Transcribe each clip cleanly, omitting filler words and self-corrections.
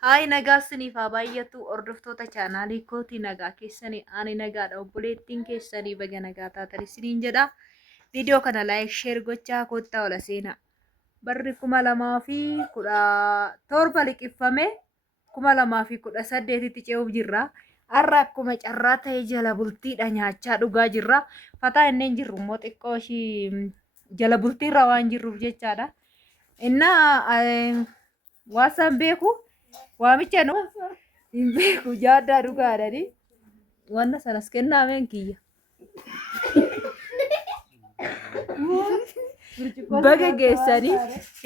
Hai nagaa siniif haa baay'atu hordoftoota chaanaalii kooti nagaa keessanii ani nagaadha obboleettiin keessanii baga nagaa taatan isiniin jedha. Viidiyoo kana laayik sheer gochaa kottaa ola seenaa. Barri 2017 liqifame 2018tti ce'uuf jirra. Har'a akkuma carraa ta'ee jala bultiidha nyaachaa dhugaa jirra. Fataa inneen jirru immoo xiqqoo ishii jala bultiirra waan jirruuf jechaadha. Innaa waasan beeku waamicha nu hin beeku jaaddaa dhugaadhani. Wanna sanas kennaameen kiyya. Baga geessanii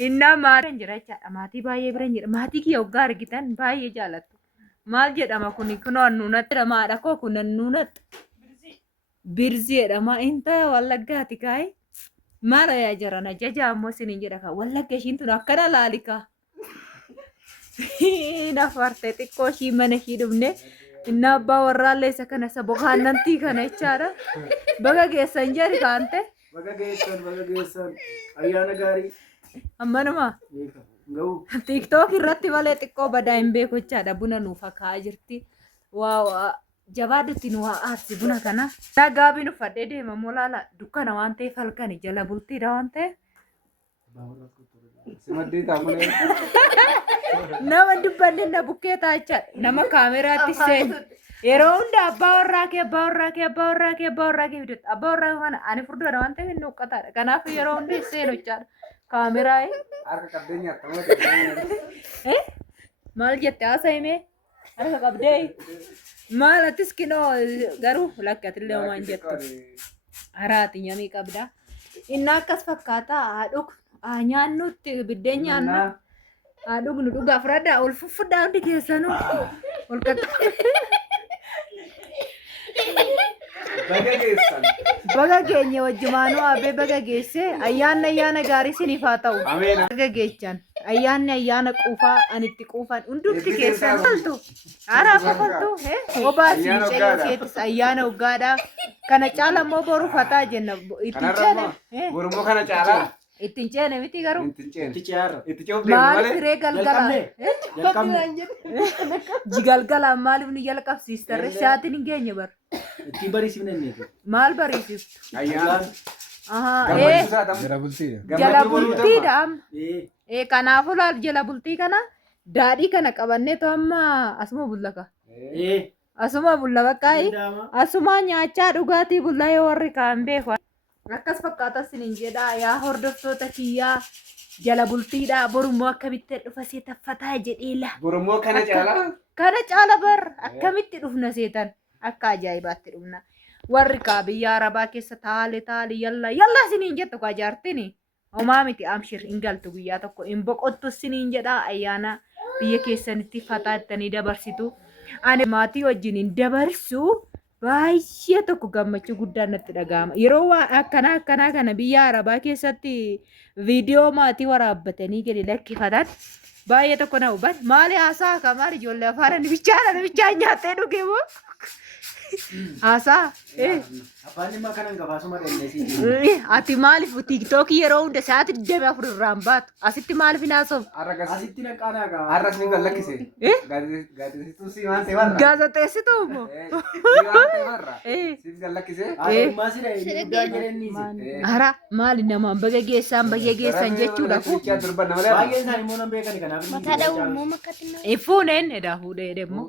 innaa maatiin jira jechaadha. Maatii baay'ee bira jira. Maatii kiyya hoggaa argitan baay'ee jaalattu. Maal jedhama kuni kunoo nuunatti dhamaadha koo kun nuunatti. Birzii jedhama inta wallaggaati kaa'e. Maal ayaa jiran ajajaa ammoo isiniin jedha kaa wallagga ishiin tun akkana laalikaa. Nafarte xiqqoo ishii mana ishii dhufne inni abbaa warraallee isa kana isa boqaannantii kana jechaadha. Baga geessan jedhi kaante. Baga geessan ayyaana gaarii. Ammanuma. TikTok irratti malee xiqqoo badaa hin beeku jechaadha. Buna nuuf akaa'aa jirti. Waa jabaadutti nu aarsi buna kana. Gaabiin uffadhee deema molaala dukkana waan ta'eef halkani jala bultiidha waan ta'eef. Nama dubbanne na bukkee taa'acha nama kaameraatti seenu yeroo hunda abbaa warraa kee fidutti abbaa warraa kana ani furdoodha waan ta'eef inni uqqataadha kanaaf yeroo hunda seenu jechaadha kaameraa harka qabdee nyaatta maal jette haasa'ime harka qabdee maal attis kinoo garuu lakkatillee waan jettu haraati nyamii qabda inni akkas fakkaata haadhuk nyaannutti biddeen nyaannu dhugnu dhugaa fudhadhaa ol fuffudhaa hundi keessanuu ol baga geenye wajjumaanuu abbee baga geesse ayyaana gaarii siniif haa ta'u baga geechan ayyaana quufaa anitti quufan hundumti keessan faltu haaraa faltu obaasi ceeyokeetis ayyaana uggaadhaa kana caala immoo boru fataa jenna ittiin ceene borumoo kana caalaa ittiin ceene miti garuu maal firee galgala jigalgala maaliif ni jalqabsiistarre sa'aatiin hin geenye bar ittiin bariisifne maal bariisiftu jala bultiidha kanaafuu laal jala bultii kana daadhii kana qabannee to'amma asuma bullaka asuma bulla baqqaayi asuma nyaachaa dhugaatii bullaa yoo warri kaan beeku akkas fakkaata isiniin jedha yaa hordoftoota kiyyaa jala bultiidha borummoo akkamitti dhufa seetaffataa jedheela borummoo kana caala bar akkamitti dhufna seetan akka ajaa'ibaatti dhufna warri kaa biyya arabaa keessa taale yalla isiniin jettu kaa jaartini homaa miti amshir hin galtu guyyaa tokko hin boqottu isiniin jedha ayyaana biyya keessanitti fataa ittanii dabarsitu ani maatii wajjin hin dabarsu baay'ee tokko gammachuu guddaan natti dhaga'ama yeroo akkanaa kana biyya arabaa keessatti viidiyoo maatii waraabbatanii gadi lakkifatan baay'ee tokko na huban maali haasaa kamaal ijoollee afaan bichaan nyaattee dhugee moo haasaa afaan dhimma kanan gabaasuma dandeessi ati maaliif tiiktookii yeroo hunda sa'aatii 24 irraan baatu asitti maaliif hin haasoftu asitti naqaanaa qaba har'as ni gallakkise gaazexeessituu si waan ta'e warra gaazexeessituu moo siif gallakkise maasira guddaa jedhanii hara maali namaan baga geessan jechuudha ku baay'een isaanii immoo nan beekani kanaaf mataa dha'u immoo makkatinna ifuuneen edhaa fuudhee deemmoo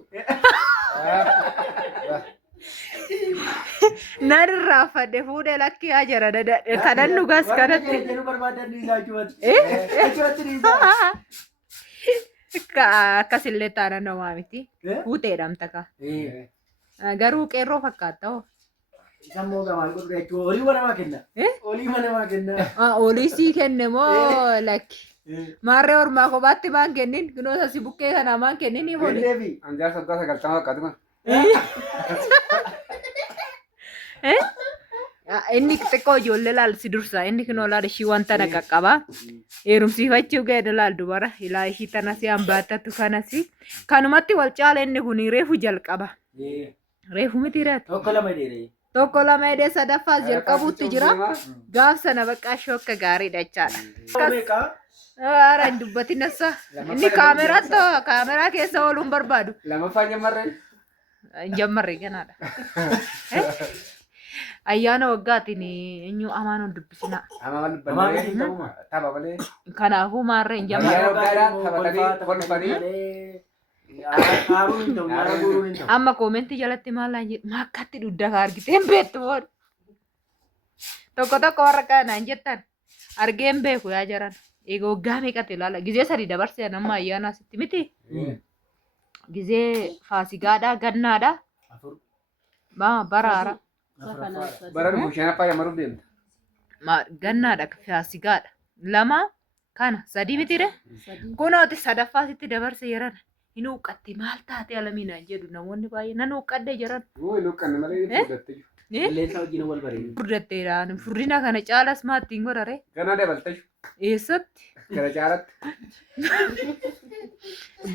narraa fadhe fuudhee lakkii haa jira kanan dhugaas kanatti akkasillee taana namaa miti fuuteedhamta ka garuu qeerroo fakkaata hoo sammoo gamaa godhu jechuudha olii namaa kenna namaa kenna olii sii kenne moo lakki maarree ormaa kophaatti maan kennin gunoosa si bukkee kanaa maan kennin ni hooli anjaar saddaa sagaltama fakkaatu inni xiqqoo ijoollee laal si dursa inni kunoo laal ishii wanta na qaqqaba heerumsiifachuu ga'e laal dubara ilaa ishii tanas hambaattatu kanas kanumatti wal caala inni kun reefu jalqaba reefu miti reetu tokko lama edee sadaffaas jalqabuutti jira gaaf sana baqqaa shokka gaariidha jechaadha Ara hin dubbatin nassa. Inni kaameraa keessa ooluun barbaadu. Lammaffaa jammarreen. Jammarree ganaadha. Ayyaana waggaatiin eenyu amaan ol dubbisina. Amaan balmalee tapha malee. Kanaafuu maarree hin Ayyaana jammarre. waggaadhaan taphatanii kolfanii. Amma koomentii jalatti maallaan jedhu makkatti dudda argiteen beektu boon. Tokko warra kanaan jettan argeen beeku yaa jaran. Egaa waggaa meeqatti ilaala? Gizee sadii dabarsee nama ayyaana asitti miti. Gizee faasigaadhaa gannaadhaa. Baraara. Bara dhufu shanaffaa yammaruuf deemta. Gannaadha faasigaadha. Lama kana sadii mitire. Kunooti sadaffaa sitti dabarse jiran. Hin uqqatti maal taate alamiinaan jedhu namoonni baay'ee nan uqqadde jiran. Hin uqqanne malee fudhatte. Leessa wajjin wal bareedu. Fudhatteedhaan furdina kana caalas maattiin godhare. Ganaa dabalteessu. Eessatti? Gara caalatti.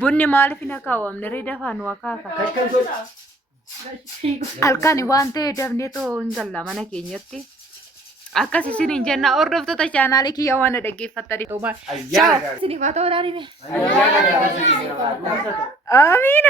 Bunni maaliif hin akaawwamne reeda afaan wakaaka. Halkan waan ta'e dafnee too hin galla mana keenyatti. Akkas isin hin jenna hordoftoota chaanaalii kiyya waan dhaggeeffattanii tooma. Ciao. Isiniif haa ta'uu dhaanime. Ayyaana. Amiin.